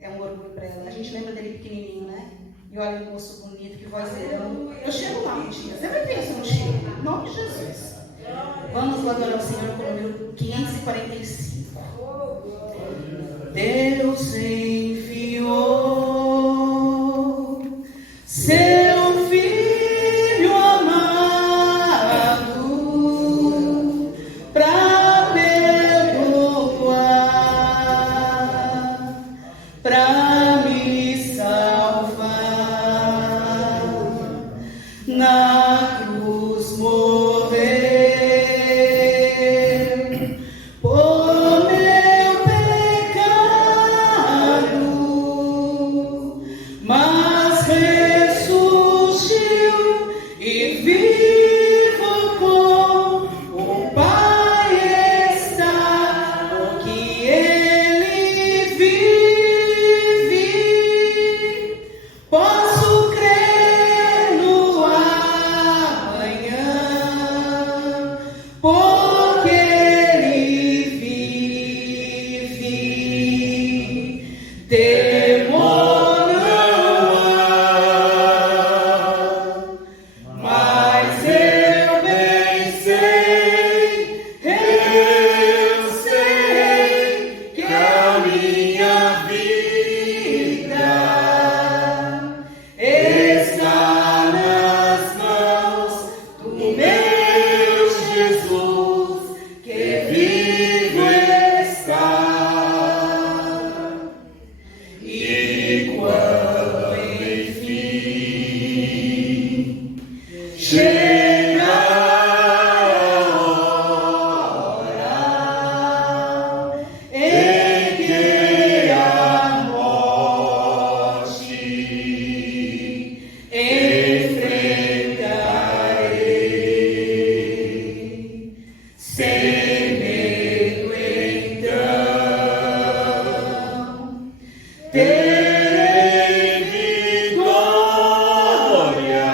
é um orgulho para ela. A gente lembra dele pequenininho, né? E olha o moço bonito, que voz dele. Eu chego lá um dia, você vai ver se eu não chego. Em nome de Jesus. Vamos adorar o Senhor com o número 545. Deus enviou seu Filho amado para perdoar, para me salvar. Na cruz morreu por meu pecado, mas ressuscitou e vivo com o Pai está, porque Ele vive. Posso crer no amanhã, porque Ele vive. Temor não há, mas eu bem sei que a minha vida está nas mãos do meu Jesus, que vivo está. E quando enfim chegar a hora em que a morte enfrentarei, sem medo então terei vitória,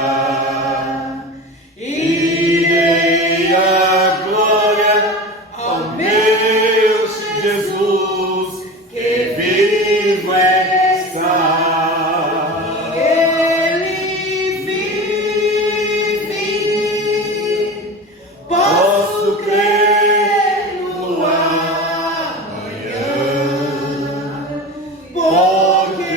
irei a glória ao meu Jesus, que vivo está. Ele vive, posso crer no amanhã, porque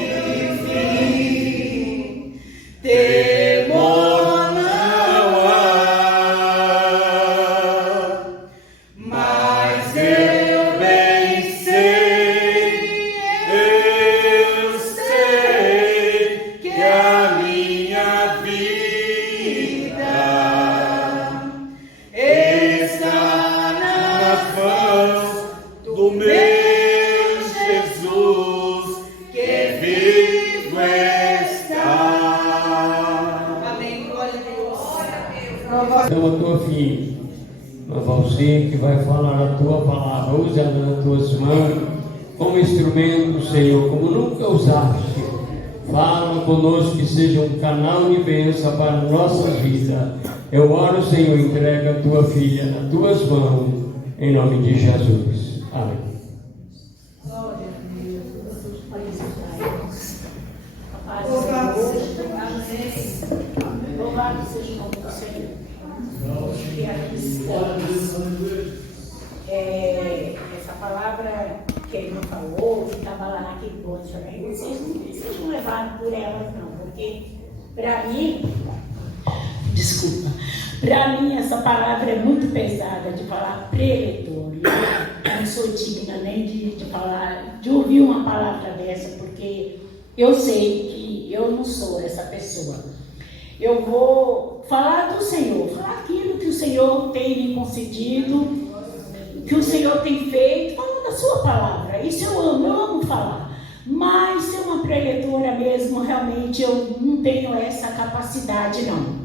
Ele vive. Temor não há, mas eu bem sei que a minha vida está nas mãos do meu Jesus, que vivo está. Amém. Glória a Deus. Então, a tua filha, a Valci, que vai falar a tua palavra, usa nas tuas mãos como instrumento, Senhor, como nunca usaste. Fala conosco, que seja um canal de bênção para a nossa vida. Eu oro, Senhor, entrega a tua filha nas tuas mãos, em nome de Jesus. Amém. Glória a Deus, todos países Israel. A paz do Louvado Senhor. seja o nome de Jesus. Louvado seja o nome do Senhor. Que aqui estamos. Essa palavra que ele não falou, que estava lá naquele bonde também, vocês não levaram por elas, não, porque para mim, desculpa, para mim essa palavra é muito pesada de falar preletor. Eu não sou digna nem de falar, de ouvir uma palavra dessa, porque eu sei que eu não sou essa pessoa. Eu vou falar do Senhor, falar aquilo que o Senhor tem me concedido, que o Senhor tem feito, falando da sua palavra. Isso eu amo falar. Mas ser uma preletora mesmo, realmente eu não tenho essa capacidade, não.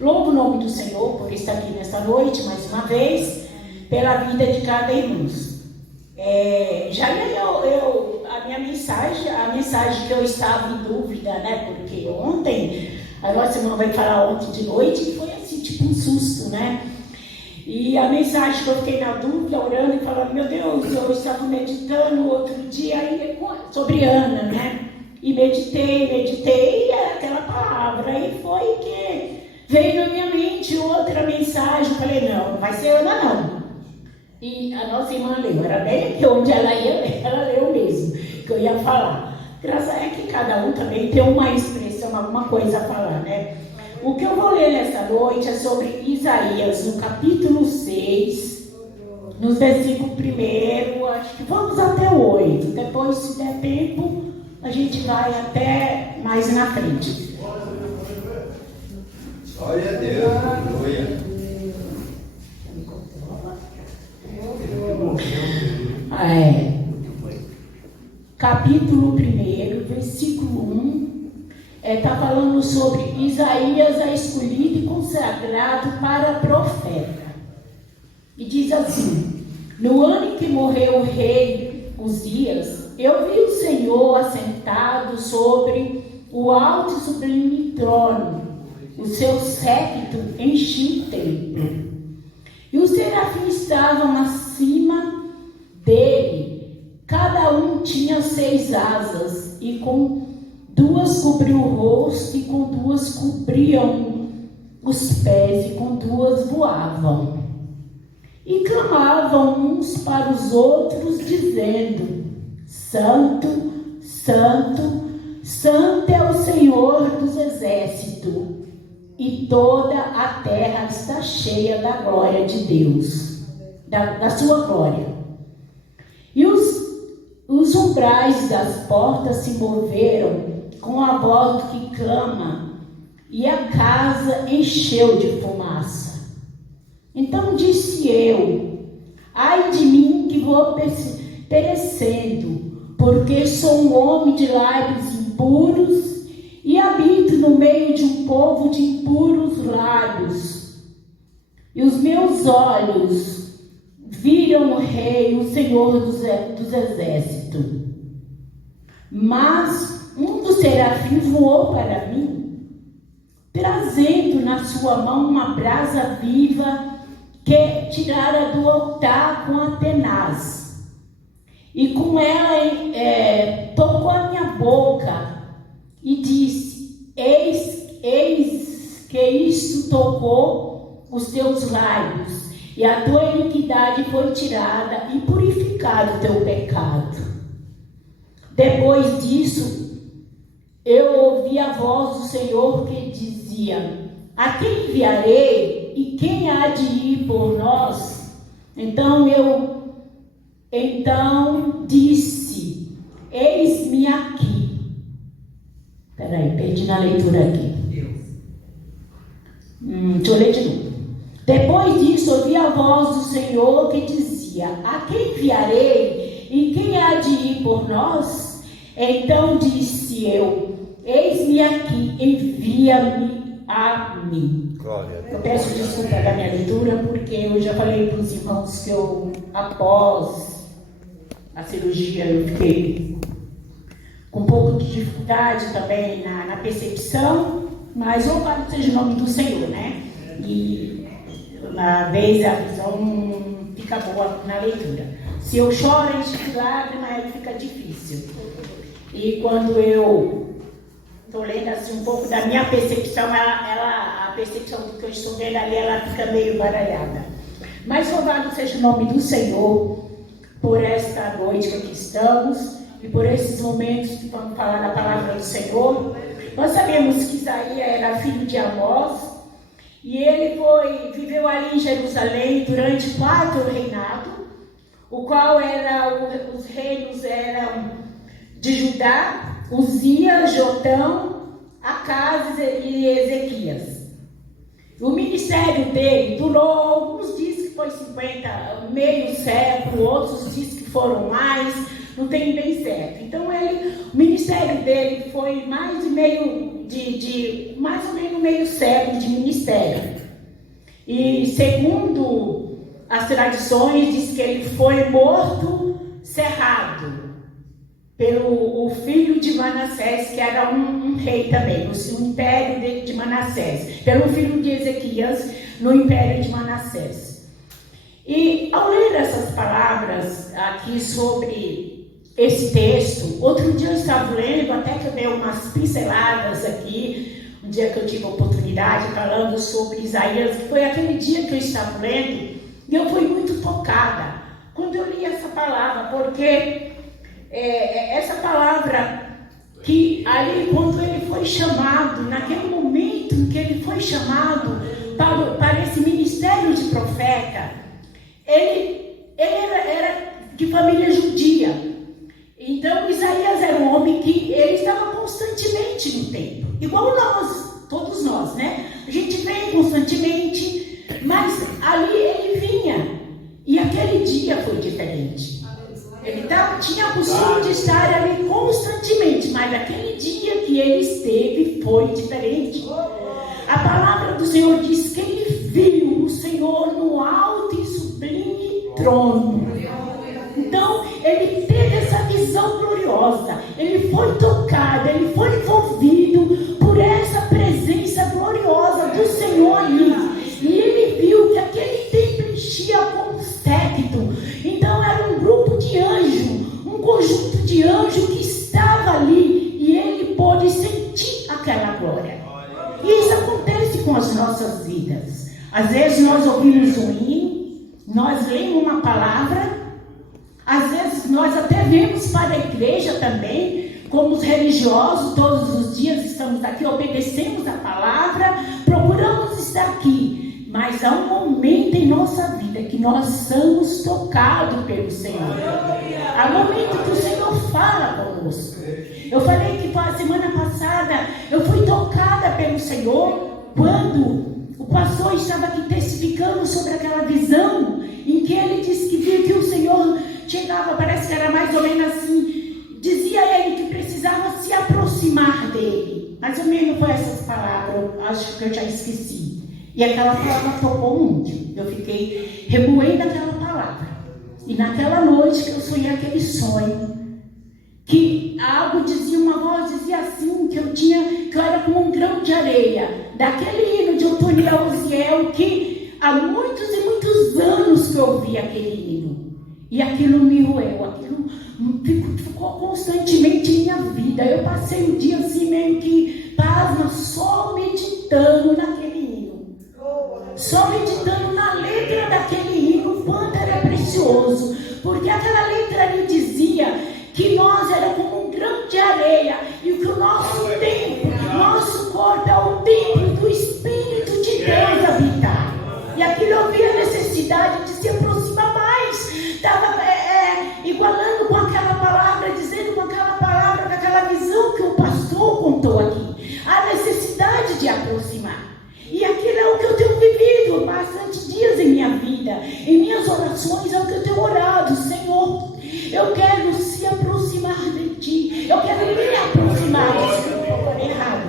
Louvo o nome do Senhor por estar aqui nesta noite, mais uma vez, pela vida de cada irmão. A mensagem que eu estava em dúvida, né? Porque ontem, agora a semana vai falar ontem de noite, e foi assim, tipo um susto, né? E a mensagem que eu fiquei na dúvida, orando e falando, meu Deus, eu estava meditando outro dia aí, sobre Ana, né? E meditei, e era aquela palavra. Aí foi que veio na minha mente outra mensagem. Eu falei, não vai ser Ana não. E a nossa irmã leu, era bem aqui onde ela ia ler, ela leu mesmo, que eu ia falar. Graças é que cada um também tem uma expressão, alguma coisa a falar, né? O que eu vou ler nessa noite é sobre Isaías, no capítulo 6, nos versículos 1, acho que vamos até o 8. Depois, se der tempo, a gente vai até mais na frente. Glória a Deus, aleluia. Capítulo 1, versículo 1, está falando sobre Isaías, a escolhido e consagrado para profeta. E diz assim: no ano em que morreu o rei Uzias, eu vi o Senhor assentado sobre o alto e sublime trono. O seu séquito enchia o templo. E os serafins estavam acima dele. Cada um tinha 6 asas, e com 2 cobriam o rosto, e com 2 cobriam os pés, e com 2 voavam. E clamavam uns para os outros, dizendo: Santo, Santo, Santo é o Senhor dos exércitos, e toda a terra está cheia da glória de Deus, da sua glória. E os umbrais das portas se moveram com a voz que clama, e a casa encheu de fumaça. Então disse eu: ai de mim que vou perecendo, porque sou um homem de lábios impuros, e habito no meio de um povo de impuros lábios. E os meus olhos viram o Rei, o Senhor dos exércitos. Mas um dos serafins voou para mim, trazendo na sua mão uma brasa viva que tirara do altar com a tenaz. E com ela tocou a minha boca e disse: eis que isto tocou os teus lábios, e a tua iniquidade foi tirada, e purificado o teu pecado. Depois disso, eu ouvi a voz do Senhor que dizia: a quem enviarei, e quem há de ir por nós? Então disse: eis-me aqui. Peraí, perdi na leitura aqui. Deixa eu ler de novo. Depois disso, ouvi a voz do Senhor que dizia: a quem enviarei, e quem há de ir por nós? Então disse eu: eis-me aqui, envia-me a mim. Glória a Deus. Eu peço desculpa da minha leitura, porque eu já falei para os irmãos que após a cirurgia, eu fiquei com um pouco de dificuldade também na percepção, mas louvado seja o nome do Senhor, né? E uma vez a visão fica boa na leitura. Se eu choro, enche de lágrimas, aí fica difícil. E quando eu estou lendo assim um pouco da minha percepção, a percepção do que eu estou vendo ali, ela fica meio baralhada. Mas louvado seja o nome do Senhor por esta noite que aqui estamos e por esses momentos que vamos falar da palavra do Senhor. Nós sabemos que Isaías era filho de Amós e ele viveu ali em Jerusalém durante 4 reinados, o qual os reinos eram de Judá, Uzias, Jotão, Acaz e Ezequias. O ministério dele durou, alguns dizem que foi meio século, outros dizem que foram mais, não tem bem certo. Então o ministério dele foi mais ou menos meio século de ministério. E segundo as tradições, diz que ele foi morto, cerrado, pelo filho de Manassés, que era um rei também, no império de Manassés, pelo filho de Ezequias, no império de Manassés. E ao ler essas palavras aqui sobre esse texto, outro dia eu estava lendo, até que eu dei umas pinceladas aqui, um dia que eu tive a oportunidade falando sobre Isaías, que foi aquele dia que eu estava lendo, e eu fui muito tocada quando eu li essa palavra, porque essa palavra que ali, quando ele foi chamado, naquele momento em que ele foi chamado para esse ministério de profeta, ele era de família judia. Então Isaías era um homem que ele estava constantemente no templo, igual nós, todos nós, né? A gente vem constantemente, mas ali ele vinha, e aquele dia foi diferente. Ele tinha a costume de estar ali constantemente, mas aquele dia que ele esteve foi diferente. A palavra do Senhor diz que ele viu o Senhor no alto e sublime trono. Então, ele teve essa visão gloriosa, ele foi tocado, ele foi envolvido por essa presença gloriosa do Senhor ali. E ele viu que aquele templo enchia com um séquito. Então, era um grupo de anjos, um conjunto de anjos que estava ali, e ele pôde sentir aquela glória. E isso acontece com as nossas vidas. Às vezes nós ouvimos um hino, nós lemos uma palavra, às vezes nós até vemos para a igreja também, como os religiosos, todos os dias estamos aqui, obedecemos a palavra, procuramos estar aqui. Mas há um momento em nossa vida que nós somos tocados pelo Senhor. Há um momento que o Senhor fala conosco. Eu falei que a semana passada eu fui tocada pelo Senhor quando o pastor estava aqui testificando sobre aquela visão em que ele disse que viu que o Senhor chegava, parece que era mais ou menos assim, dizia a ele que precisava se aproximar dele. Mais ou menos foi essas palavras, eu acho que eu já esqueci. E aquela palavra tocou muito. Eu fiquei remoendo aquela palavra. E naquela noite que eu sonhei aquele sonho, que algo dizia, uma voz dizia assim, que eu era como um grão de areia, daquele hino de Otoniel Uziel, que há muitos e muitos anos que eu ouvi aquele hino. E aquilo me roeu, aquilo ficou constantemente em minha vida. Eu passei um dia assim, meio que pasma, só meditando naquele hino. Só meditando na letra daquele hino, quanto era precioso. Porque aquela letra ali dizia que nós éramos como um grão de areia, e que o nosso templo, nosso corpo é o templo do Espírito de Deus habitar. E aquilo eu vi a necessidade de se aproximar mais. Estava igualando com aquela palavra, dizendo com aquela palavra, com aquela visão que o pastor contou aqui. A necessidade de aproximar. E aquilo é o que eu tenho vivido bastante dias em minha vida. Em minhas orações é o que eu tenho orado. Senhor, eu quero se aproximar de Ti. Eu quero me aproximar. Desculpa, eu falei errado.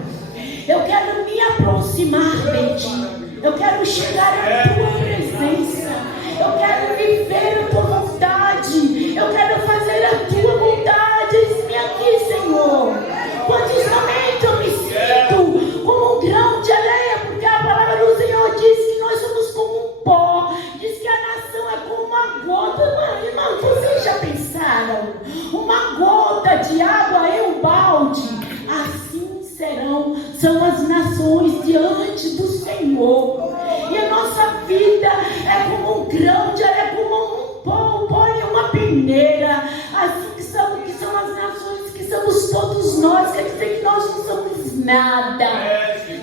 Eu quero me aproximar de Ti. Eu quero chegar à Tua presença. Eu quero viver a Tua vontade. Eu quero fazer a Tua vontade. Eis-me aqui, Senhor. Quantos momentos eu me sinto como um grão de areia, porque a palavra do Senhor diz que nós somos como um pó. Diz que a nação é como uma gota. Irmão, vocês já pensaram? Uma gota de água em um balde. Assim são as nações diante do Senhor. E a nossa vida é como um grão de areia, como um pó em uma peneira. Assim que são as nações, que somos todos nós. Quer dizer que nós não somos nada.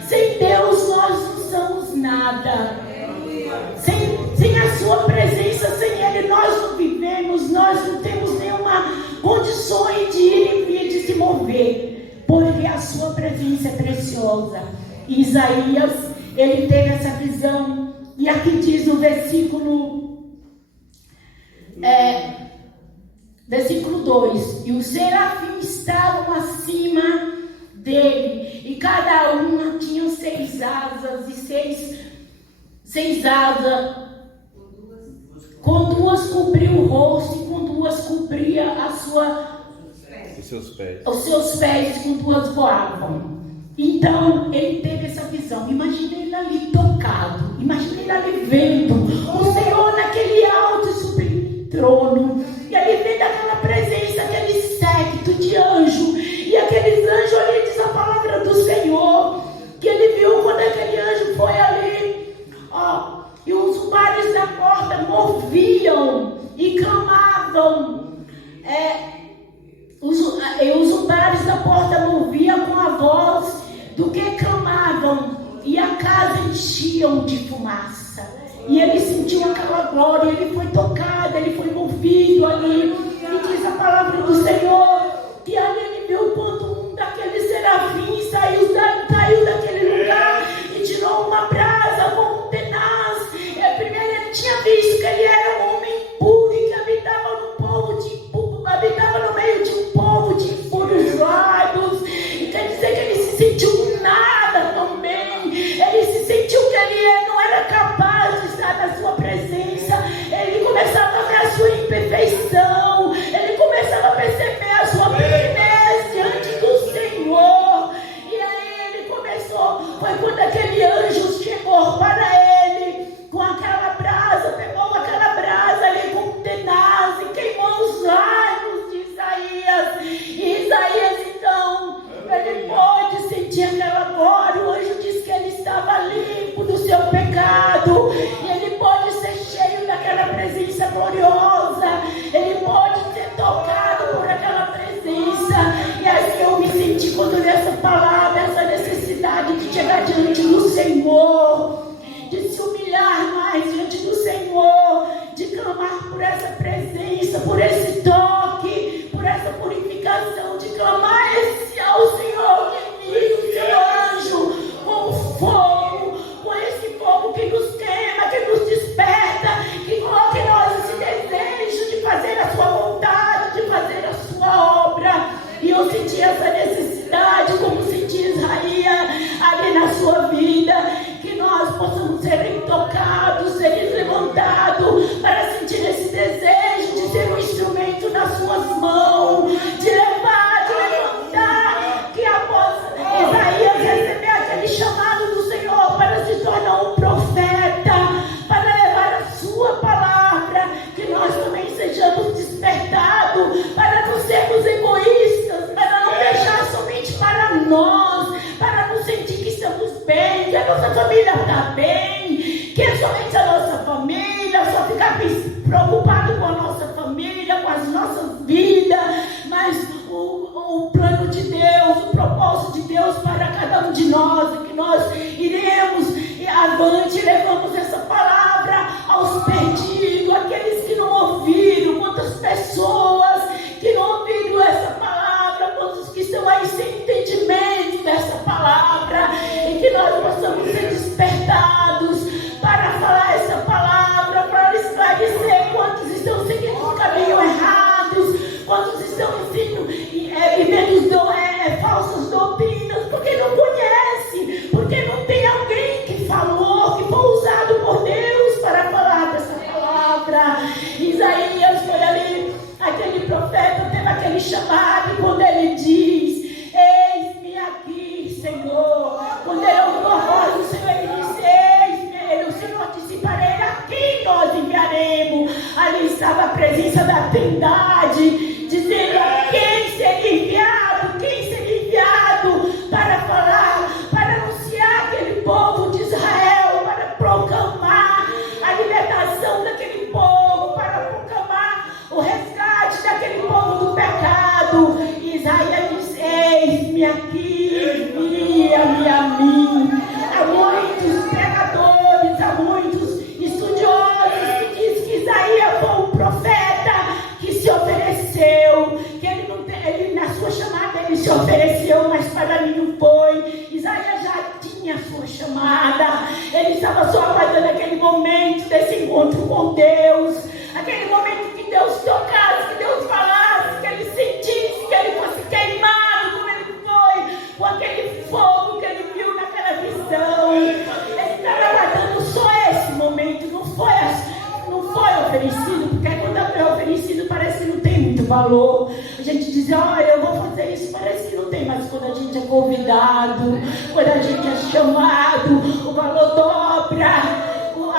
Sem Deus nós não somos nada. Sem a Sua presença, sem Ele, nós não vivemos, nós não temos nenhuma condições de ir e vir, de se mover, porque a Sua presença é preciosa. E Isaías, ele teve essa visão, e aqui diz no versículo 2: e os serafins estavam acima dele, e cada uma tinha 6 asas, e seis asas, com 2 cobria o rosto, e com 2 cobria os seus pés, com 2 voavam. Então ele teve essa visão. Imagina ele ali tocado, imagina ele ali vendo o Senhor naquele enchiam de fumaça. E ele sentiu aquela glória, ele foi tocado, ele foi movido ali. E diz a palavra do Senhor que ali ele viu quando um daqueles serafins saiu daquele lugar e tirou uma brasa com um tenaz. Primeiro ele tinha visto que ele era um homem impuro e que habitava no meio de um povo de impuros lábios. E quer dizer que ele se sentiu nada também. Ele se sentiu que ele não era capaz de estar na sua presença. Ele começava a ver a sua imperfeição. Ele começava a perceber a sua pequenez diante do Senhor. E aí ele começou. Foi quando aquele anjo chegou para ele com aquela brasa, pegou aquela brasa ali com um tenaz e queimou os lábios de Isaías. E Isaías então, ele pôde sentir aquela glória. O anjo disse que ele estava limpo do seu pecado. E ele pôde ser cheio daquela presença gloriosa. Ele pôde ser tocado por aquela presença. E assim eu me senti quando li essa palavra, essa necessidade de chegar diante do Senhor, de se humilhar mais diante do Senhor, de clamar por essa presença, por esse toque, por essa purificação, de clamar ao Senhor que envie o seu anjo com fogo, com esse fogo que nos queima, que nos desperta, que coloque em nós esse desejo de fazer a sua vontade, de fazer a sua obra. E eu senti essa necessidade, como senti Isaías ali na sua vida, que nós possamos ser tocados, ser levantados para sentir esse desejo de ser um instrumento nas suas mãos, de levar, de levantar, que após Isaías receber aquele chamado do Senhor para se tornar um profeta, para levar a sua palavra, que nós também sejamos despertados para não sermos egoístas, para não deixar somente para nós, para não sentir que estamos bem, que a nossa família está bem, que é somente a nossa família, só ficar preocupado com a nossa família, com as nossas vidas, mas o plano de Deus, o propósito de Deus para cada um de nós, é que nós iremos avante e levamos essa palavra aos perdidos, aqueles que não ouviram, quantas pessoas que não ouviram essa palavra, quantos que estão aí sem entendimento dessa palavra, e que nós possamos ser despertados para falar essa palavra, para esclarecer quantos estão seguindo os caminhos errados, quantos estão vivendo falsas doutrinas, porque não conhece, porque não tem alguém que falou, que foi usado por Deus para falar dessa palavra. Isaías foi ali, aquele profeta teve aquele chamado, quando ele diz: eis-me aqui, Senhor. Quando ele ouviu a voz do Senhor, ele disse: eis-me. O Senhor disse para ele: aqui nós enviaremos. Ali estava a presença da Trindade, dizendo: quem seria enviado? Quem seria enviado para falar, para anunciar aquele povo de Israel, para proclamar a libertação daquele povo, para proclamar o resgate daquele povo do pecado. Isaías diz: eis-me aqui, envia-me a mim. Há muitos pregadores, há muitos estudiosos que dizem que Isaías foi um profeta que se ofereceu, que ele na sua chamada ele se ofereceu, mas para mim não foi. Isaías já tinha a sua chamada, ele estava só aguardando aquele momento desse encontro com Deus, aquele momento que Deus tocasse, que Deus falasse, que ele sentisse, que ele fosse queimado como ele foi, com aquele fogo que ele viu naquela visão. Ele estava aguardando só esse momento, não foi oferecido, porque quando é oferecido parece que não tem muito valor. A gente diz: olha, eu vou fazer isso, parece que não tem, mas quando a gente é convidado, quando a gente é chamado, o valor dobra.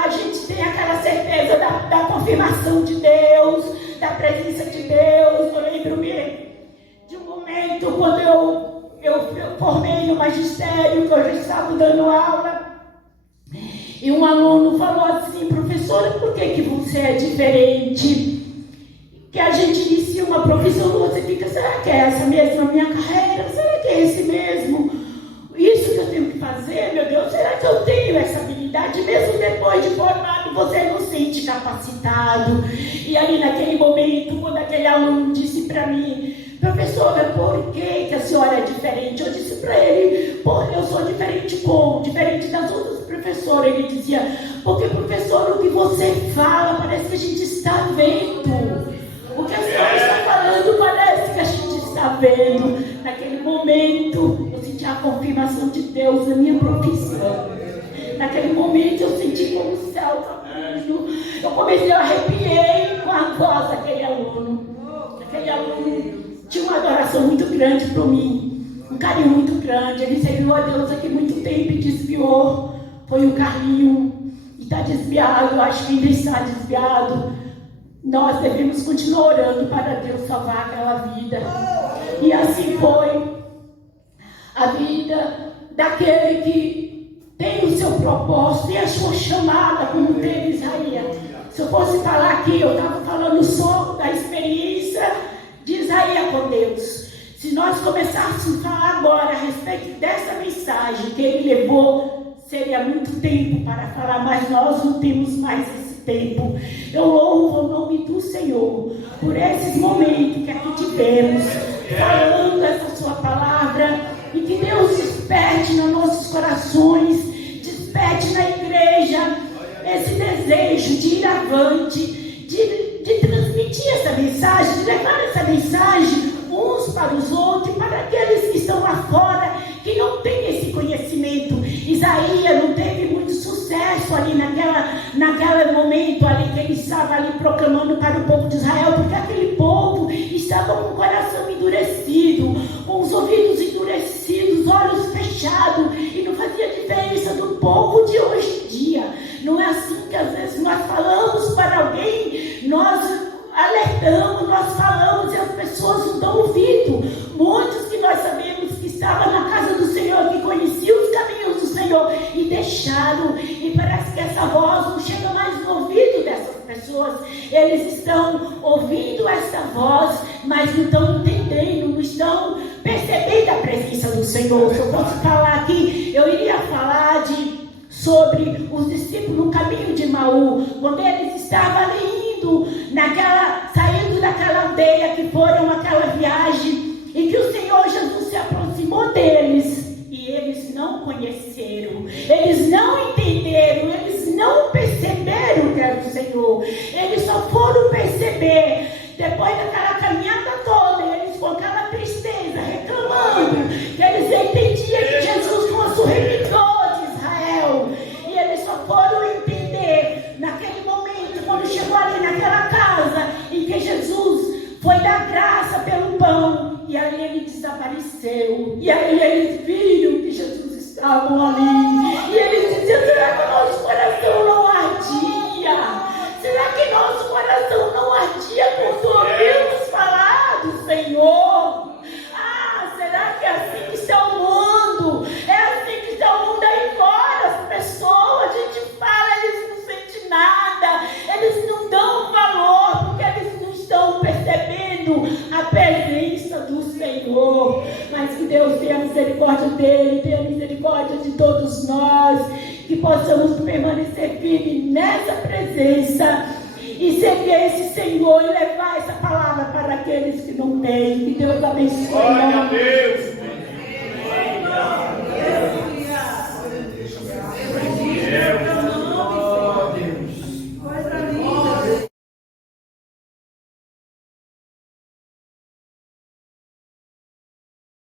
A gente tem aquela certeza da confirmação de Deus, da presença de Deus. Eu lembro-me de um momento quando eu formei no magistério, que eu já estava dando aula, e um aluno falou assim: professora, por que você é diferente? Que a gente inicia uma profissão, você fica: será que é essa mesmo a minha carreira? Será que é esse mesmo? Isso que eu tenho que fazer, meu Deus, será que eu tenho essa incapacitado. E ali naquele momento, quando aquele aluno disse para mim: professora, por que a senhora é diferente? Eu disse para ele: eu sou diferente como? Diferente das outras professoras. Ele dizia: porque, professor, o que você fala parece que a gente está vendo. O que a senhora está falando parece que a gente está vendo. Naquele momento, eu senti a confirmação de Deus na minha profissão. Naquele momento, eu senti como o céu está abrindo. Eu comecei a arrepiar com a voz daquele aluno. Aquele aluno tinha uma adoração muito grande por mim, um carinho muito grande. Ele serviu a Deus aqui muito tempo e desviou. Foi o Carlinho, e está desviado, acho que ainda está desviado. Nós devemos continuar orando para Deus salvar aquela vida. E assim foi a vida daquele que tem o seu propósito e a sua chamada, como teve Isaías. Se eu fosse falar aqui, eu estava falando só da experiência de Isaías com Deus. Se nós começássemos a falar agora a respeito dessa mensagem que ele levou, seria muito tempo para falar, mas nós não temos mais esse tempo. Eu louvo o nome do Senhor por esses momentos que aqui tivemos, falando essa sua palavra, e que Deus desperte nos nossos corações, desperte na igreja esse desejo de ir avante, de transmitir essa mensagem, de levar essa mensagem uns para os outros, para aqueles que estão lá fora, que não têm esse conhecimento. Isaías não teve muito sucesso ali naquele momento ali que ele estava ali proclamando para o povo de Israel, porque aquele povo estava com o coração endurecido, com os ouvidos endurecidos, olhos fechados, e não fazia diferença do povo de hoje em dia. Não é assim que às vezes nós falamos para alguém, nós alertamos, nós falamos e as pessoas não dão ouvido. Muitos que nós sabemos que estavam na casa do Senhor, que conheciam os caminhos do Senhor e deixaram, e parece que essa voz não chega mais no ouvido dessas pessoas. Eles estão ouvindo essa voz, mas não estão entendendo, não estão percebendo a presença do Senhor. Se eu fosse falar aqui, eu iria falar sobre os discípulos no caminho de Emaú, quando eles estavam ali indo, saindo daquela aldeia, que foram aquela viagem, e que o Senhor Jesus se aproximou deles, e eles não conheceram, eles não entenderam, eles não perceberam que era o Senhor. Eles só foram perceber depois daquela caminhada toda, eles com aquela tristeza, reclamando, que eles entendiam que Jesus fosse o Redentor de Israel, e eles só foram entender naquele momento, quando chegou ali naquela casa, em que Jesus foi dar graça pelo pão, e aí ele desapareceu, e aí eles viram que Jesus estava ali, e eles diziam: será que o nosso coração não ardia? Será que nosso coração não ardia quando ouvimos falar do Senhor? Será que é assim que está o mundo? É assim que está o mundo aí fora? As pessoas, a gente fala, eles não sentem nada, eles não dão valor, porque eles não estão percebendo a presença do Senhor. Mas que Deus tenha misericórdia dele, tenha misericórdia de todos nós, que possamos permanecer firmes nessa presença e servir esse Senhor e levar essa palavra para aqueles que não têm. Que Deus abençoe. Glória a Deus.